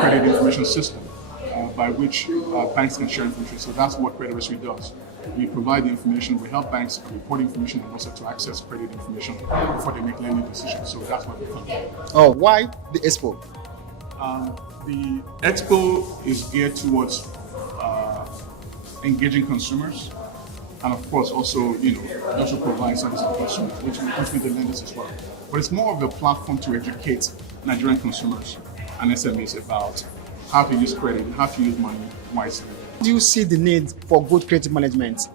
credit information system by which banks can share information. So that's what Credit Expo does. We provide the information, we help banks report information and also to access credit information before they make lending decisions. So that's what we do. Oh, why the Expo? The Expo is geared towards engaging consumers, and of course also, also provide service to consumers, which includes the lenders as well. But it's more of a platform to educate Nigerian consumers and SMEs about how to use credit and how to use money wisely. Do you see the need for good credit management?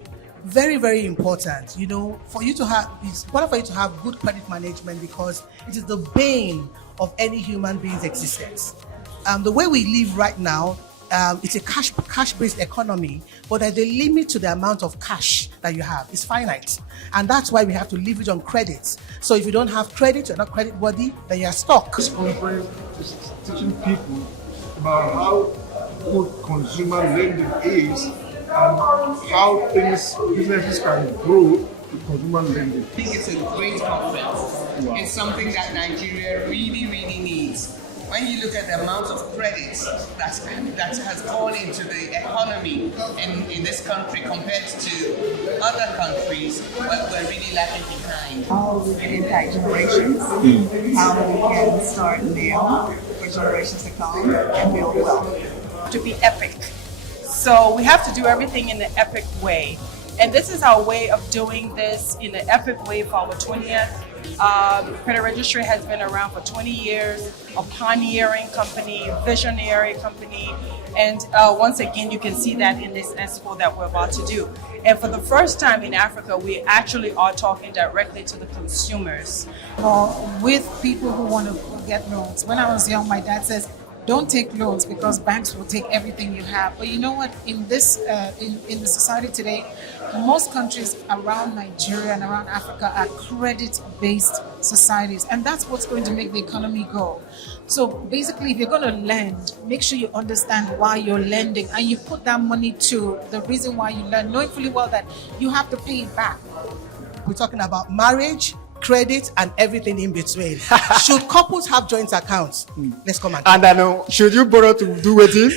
Very, very important. For you to have, it's important for you to have good credit management because it is the bane of any human being's existence. The way we live right now, it's a cash-based economy, but there's a limit to the amount of cash that you have. It's finite. And that's why we have to leverage on credit. So if you don't have credit, you're not credit worthy, then you're stuck. This conference is teaching people about how good consumer lending is and how businesses can grow with consumer lending. I think it's a great conference. Wow. It's something that Nigeria really, really needs. When you look at the amount of credit that has gone into the economy in this country compared to other countries, well, we're really lagging behind. How we can impact generations, how we can start now for generations to come and build wealth. To be epic. So we have to do everything in an epic way. And this is our way of doing this in an epic way for our 20th. Credit Registry has been around for 20 years, a pioneering company, visionary company. And once again, you can see that in this expo that we're about to do. And for the first time in Africa, we actually are talking directly to the consumers. With people who want to get loans. When I was young, my dad says, don't take loans because banks will take everything you have. But you know what? In this, in the society today, most countries around Nigeria and around Africa are credit-based societies, and that's what's going to make the economy go. So basically, if you're going to lend, make sure you understand why you're lending, and you put that money to the reason why you lend, knowing fully well that you have to pay it back. We're talking about marriage, credit, and everything in between. Should couples have joint accounts? Let's come and I know, should you borrow to do wedding?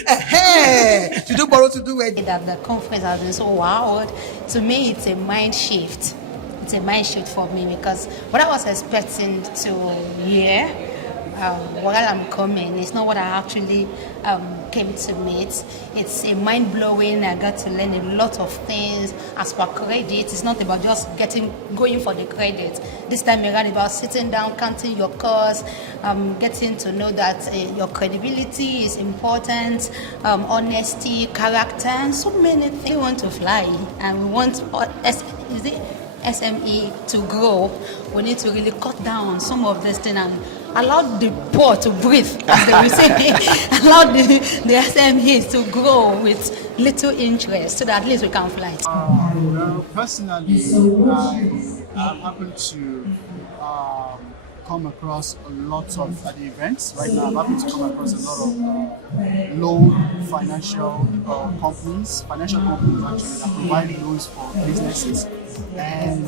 Should you borrow to do wedding? That the conference has been so wild. To me, it's a mind shift. It's a mind shift for me because what I was expecting to hear while I'm coming, it's not what I actually came to meet. It's a mind-blowing. I got to learn a lot of things as per credit. It's not about just going for the credit. This time around, it's about sitting down, counting your costs, getting to know that your credibility is important, honesty, character, and so many things. We want to fly, and we want SME to grow. We need to really cut down on some of this thing and allow the poor to breathe, as they will say. Allow the SMEs to grow with little interest so that at least we can fly. Well, personally, I happen to come across a lot of at the events. Right now, I'm happy to come across a lot of loan financial companies actually that provide loans for businesses. And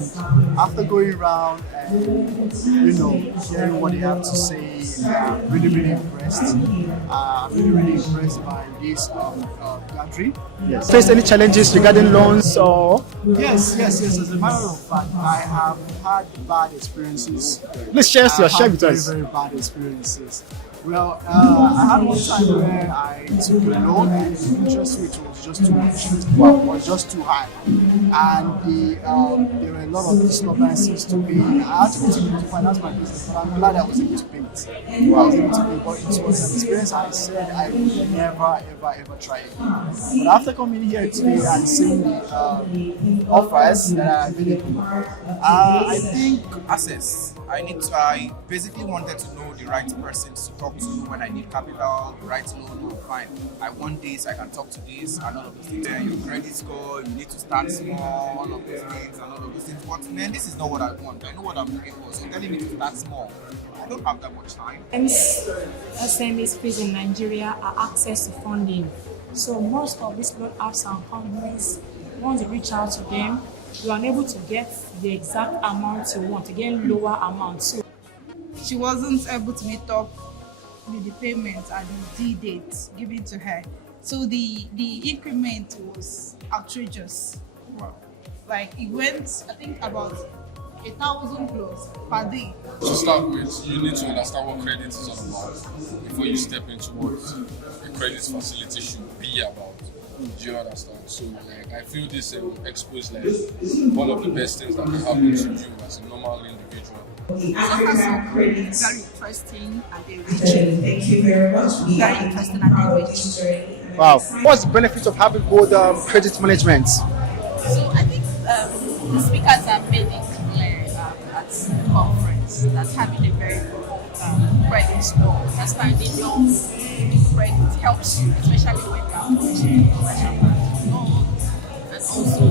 after going around and hearing what they have to say, I'm really impressed. I'm really impressed by this gathering. Yes. Face any challenges regarding loans or? Yes. As a matter of fact, I have had bad experiences. Please share with us. Very bad experiences. Well, I had one time where I took a loan and the interest rate was just too much. Well, it was just too high. And there were a lot of disturbances to pay. I had to continue to finance my business, but I'm glad I was able to pay it. I was able to pay, but it was an experience I said I would never, ever try again. But after coming here today and seeing the offers that are available, I think access. I basically wanted to know the right person to talk to when I need capital, the right loan, fine. I want this, I can talk to this, and all of those things. Your credit score, you need to start small, all of those things, and all of those things. But man, this is not what I want. I know what I'm looking for. So telling me to start small, I don't have that much time. SMEs fees in Nigeria are access to funding. So most of these loan apps and companies, once you reach out to them, you are unable to get the exact amount you want, again lower amounts. So she wasn't able to meet up with the payment at the D date given to her. So the increment was outrageous. Wow. Like it went, I think, about 1,000 plus per day. To start with, you need to understand what credit is all about before you step into what a credit facility should be about. Do you understand? So, like, I feel this expo is like one of the best things that can happen to you as a normal individual. Very interesting and enriching. Thank you very much. Very interesting and enriching. Wow. What's the benefit of having good credit management? So I think the speakers have made it clear at the conference that having a very good credit score, understanding your credit helps you, especially when you are approaching commercial loan, and also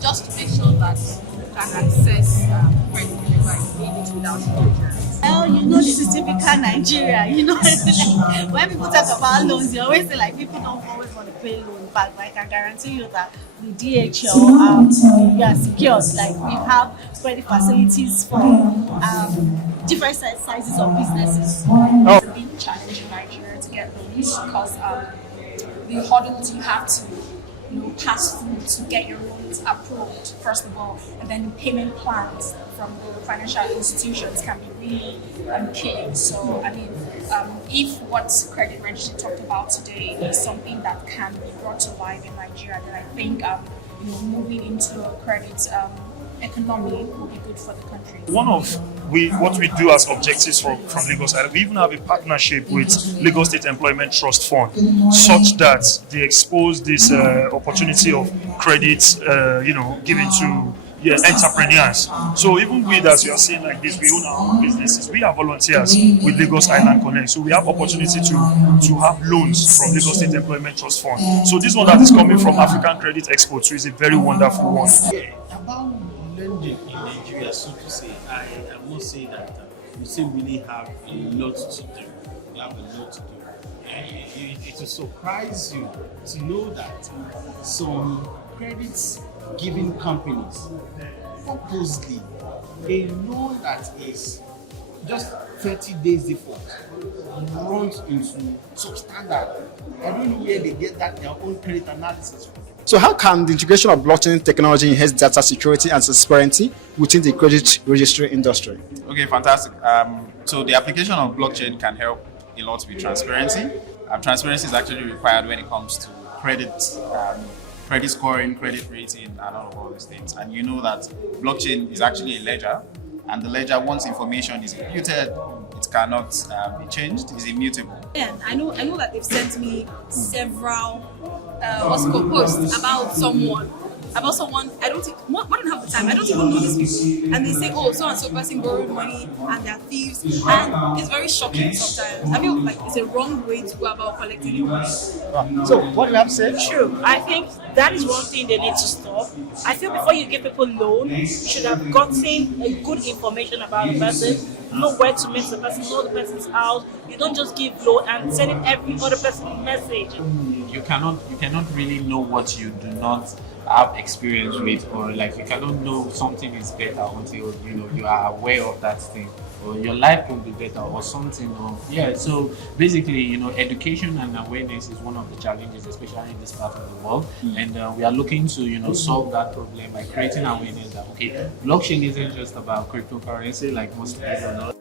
just to make sure that you can access credit whenever you need it without hindrance. Well, you know, this is typical Nigeria. You know, like, when people talk about loans, they always say like people don't always want to pay loan back. But I can guarantee you that the DHL, we are secured. Like we have credit facilities for different sizes of businesses. It's a big challenge in Nigeria to get loans because the hurdles you have to pass through to get your loans approved, first of all, and then the payment plans from the financial institutions can be really killing. So, I mean, if what Credit Registry talked about today is something that can be brought to life in Nigeria, then I think moving into a credit economy will be good for the country. One of what we do as objectives from Lagos Island, we even have a partnership with Lagos State Employment Trust Fund, such that they expose this opportunity of credit, given to entrepreneurs. So even we, as you are saying like this, we own our own businesses. We are volunteers with Lagos Island Connect, so we have opportunity to have loans from Lagos State Employment Trust Fund. So this one that is coming from African Credit Expo too is a very wonderful one. Yeah, about lending in Nigeria, so to say, I must say that we still really have a lot to do. We have a lot to do. It will surprise you to know that some credit giving companies purposely a loan that is just 30 days default runs into substandard. I don't know where they get that their own credit analysis from. So how can the integration of blockchain technology enhance data security and transparency within the credit registry industry? Okay, fantastic. So the application of blockchain can help a lot with transparency. Transparency is actually required when it comes to credit scoring, credit rating, and all these things. And you know that blockchain is actually a ledger, and the ledger, once information is imputed, it cannot be changed. It's immutable. And I know that they've sent me several posts about someone. I don't think more than half the time I don't even know these people, and they say, oh, so and so person borrowed money and they're thieves, and it's very shocking sometimes. I feel like it's a wrong way to go about collecting money. So what do you have to say? True. I think that is one thing they need to stop. I feel before you give people loan, you should have gotten a good information about the person, know where to meet the person, know the person's house. You don't just give loan and sending every other person a message. You cannot really know what you do not have experience with, or like you cannot know something is better until you are aware of that thing, or your life will be better or something. So basically, education and awareness is one of the challenges, especially in this part of the world. And we are looking to solve that problem by creating awareness that blockchain isn't just about cryptocurrency like most people know.